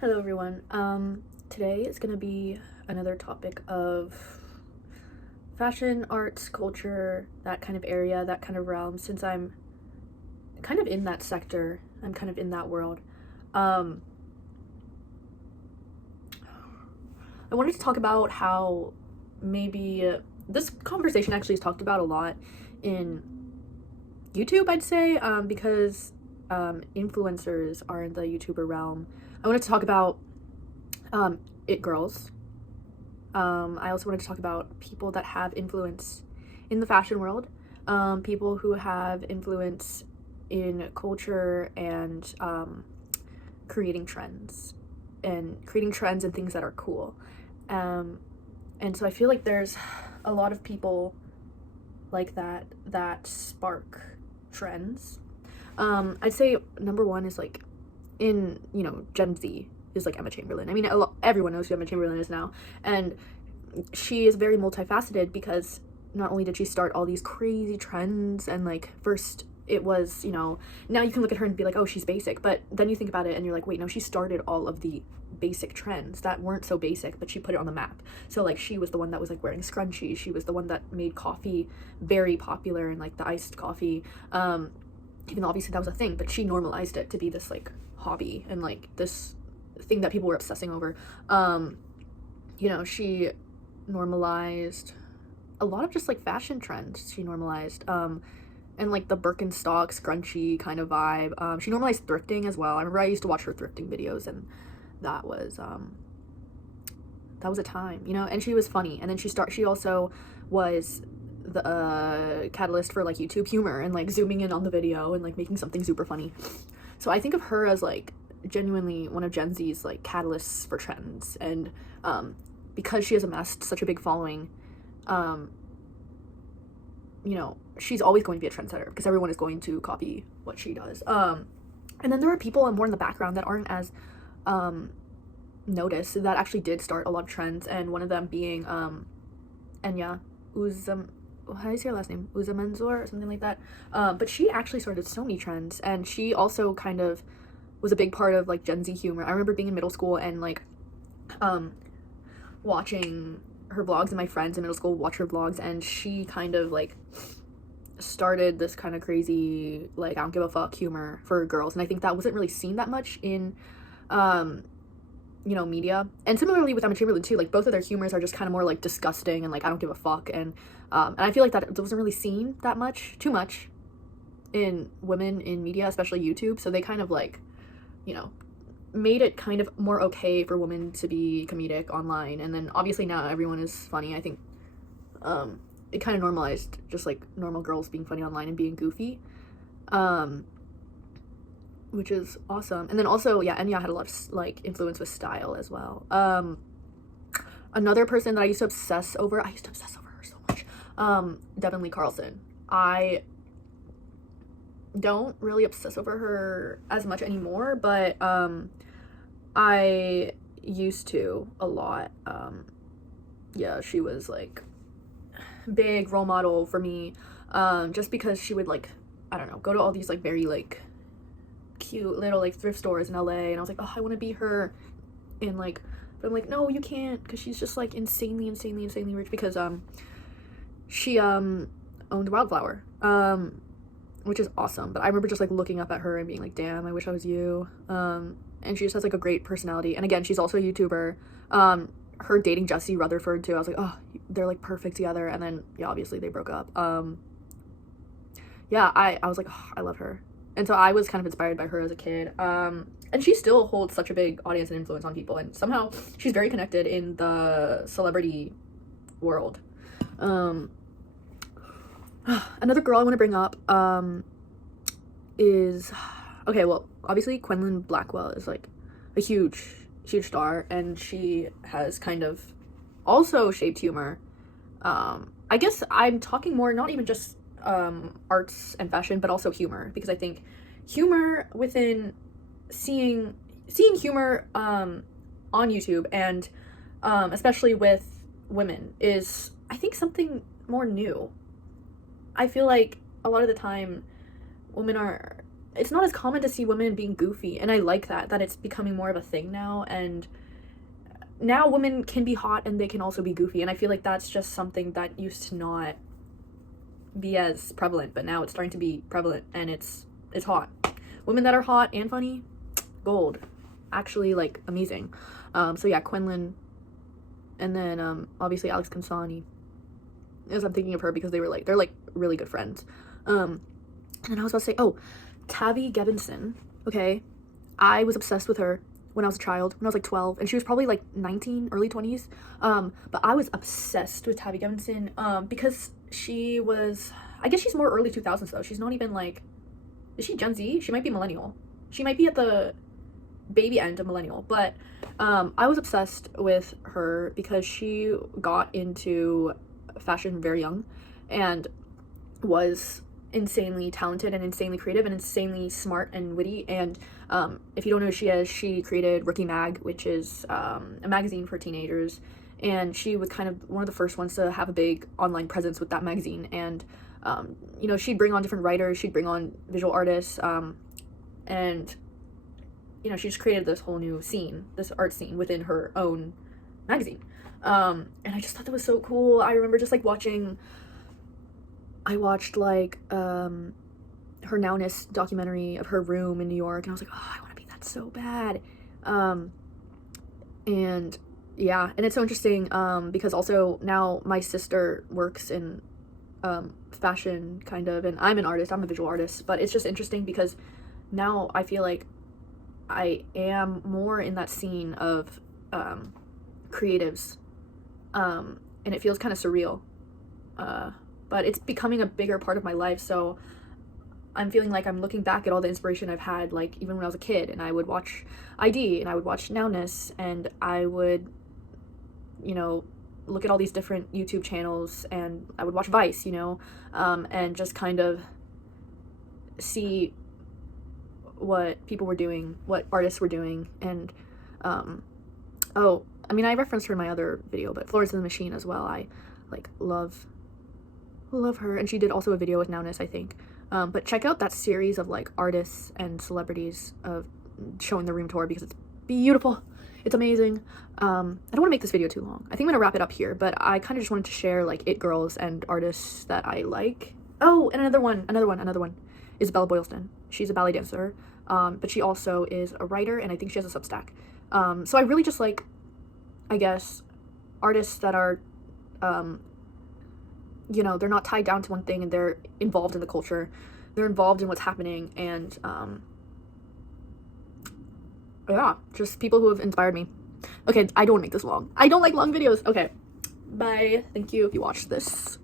Hello everyone. Today is gonna be another topic of fashion, arts, culture, that kind of area, that kind of realm. Since I'm kind of in that sector, I'm kind of in that world. Um, I wanted to talk about how maybe this conversation actually is talked about a lot in YouTube, I'd say, because influencers are in the YouTuber realm. I wanted to talk about it girls. I also wanted to talk about people that have influence in the fashion world, people who have influence in culture and creating trends and things that are cool. Um, and so I feel like there's a lot of people like that spark trends. I'd say number one is like in Gen Z is like Emma Chamberlain. I mean, everyone knows who Emma Chamberlain is now, and she is very multifaceted because not only did she start all these crazy trends and like first it was now you can look at her and be like, oh, she's basic, but then you think about it and you're like, wait, no, she started all of the basic trends that weren't so basic, but she put it on the map. So like she was the one that was like wearing scrunchies, she was the one that made coffee very popular and like the iced coffee, even though obviously that was a thing, but she normalized it to be this like hobby and like this thing that people were obsessing over. She normalized a lot of just like fashion trends. She normalized and like the Birkenstock scrunchy kind of vibe. She normalized thrifting as well. I remember I used to watch her thrifting videos, and that was a time, and she was funny. And then she also was the catalyst for like YouTube humor and like zooming in on the video and like making something super funny. So I think of her as like genuinely one of Gen Z's like catalysts for trends. And because she has amassed such a big following, she's always going to be a trendsetter because everyone is going to copy what she does. And then there are people more in the background that aren't as noticed that actually did start a lot of trends, and one of them being Enya how do you say her last name? Uzamenzor or something like that. But she actually started so many trends, and she also kind of was a big part of like Gen Z humor. I remember being in middle school and like watching her vlogs, and my friends in middle school watch her vlogs, and she kind of like started this kind of crazy like I don't give a fuck humor for girls, and I think that wasn't really seen that much in media. And similarly with Emma Chamberlain too, like both of their humors are just kind of more like disgusting and like I don't give a fuck, and I feel like that wasn't really seen that much, too much in women in media, especially YouTube. So they kind of like made it kind of more okay for women to be comedic online, and then obviously now everyone is funny. I think it kind of normalized just like normal girls being funny online and being goofy, which is awesome. And then also, yeah, Enya had a lot of like influence with style as well. Another person that I used to obsess over her so much, Devin Lee Carlson. I don't really obsess over her as much anymore, but I used to a lot. Yeah, she was like big role model for me, just because she would like, I don't know, go to all these like very like cute little like thrift stores in LA, and I was like, oh, I want to be her. And like, but I'm like, no, you can't, because she's just like insanely rich, because she owned Wildflower, which is awesome. But I remember just like looking up at her and being like, damn, I wish I was you. And she just has like a great personality, and again, she's also a YouTuber. Her dating Jesse Rutherford too, I was like, oh, they're like perfect together. And then yeah, obviously they broke up. Yeah, I was like, oh, I love her. And so I was kind of inspired by her as a kid. And she still holds such a big audience and influence on people, and somehow she's very connected in the celebrity world. Another girl I want to bring up is, okay, well, obviously Quenlin Blackwell is like a huge star, and she has kind of also shaped humor. I guess I'm talking more not even just arts and fashion, but also humor, because I think humor within seeing humor on YouTube, and especially with women, is I think something more new. I feel like a lot of the time women are it's not as common to see women being goofy, and I like that it's becoming more of a thing now. And now women can be hot and they can also be goofy, and I feel like that's just something that used to not be as prevalent, but now it's starting to be prevalent, and it's hot. Women that are hot and funny, gold. Actually, like, amazing. So yeah, Quinlan, and then obviously Alex Consani, as I'm thinking of her because they're like really good friends. And then I was about to say, oh, Tavi Gevinson. Okay, I was obsessed with her when I was a child, when I was like 12, and she was probably like 19, early 20s. But I was obsessed with Tavi Gevinson because she was, I guess she's more early 2000s though. She's not even like, is she Gen Z? She might be millennial. She might be at the baby end of millennial, but I was obsessed with her because she got into fashion very young and was insanely talented and insanely creative and insanely smart and witty. And if you don't know who she is, she created Rookie Mag, which is a magazine for teenagers, and she was kind of one of the first ones to have a big online presence with that magazine. And you know, she'd bring on different writers, she'd bring on visual artists, and you know, she just created this whole new scene, this art scene within her own magazine. And I just thought that was so cool. I remember just like I watched like her Nowness documentary of her room in New York, and I was like, oh, I want to be that so bad. And yeah, and it's so interesting because also now my sister works in fashion kind of, and I'm an artist, I'm a visual artist, but it's just interesting because now I feel like I am more in that scene of creatives, and it feels kind of surreal, but it's becoming a bigger part of my life. So I'm feeling like I'm looking back at all the inspiration I've had, like even when I was a kid, and I would watch ID and I would watch Nowness, and I would, you know, look at all these different YouTube channels, and I would watch Vice, you know, and just kind of see what people were doing, what artists were doing. And oh, I mean, I referenced her in my other video, but Florence and the Machine as well. I like love her, and she did also a video with Nowness, I think. But check out that series of like artists and celebrities of showing the room tour because it's beautiful. It's amazing. I don't want to make this video too long. I think I'm gonna wrap it up here, but I kind of just wanted to share like it girls and artists that I like. Oh, and another one. Isabella Boylston. She's a ballet dancer, but she also is a writer, and I think she has a Substack. So I really just like, I guess, artists that are, you know, they're not tied down to one thing, and they're involved in the culture. They're involved in what's happening, and yeah, just people who have inspired me. Okay, I don't want to make this long. I don't like long videos. Okay, bye. Thank you if you watched this.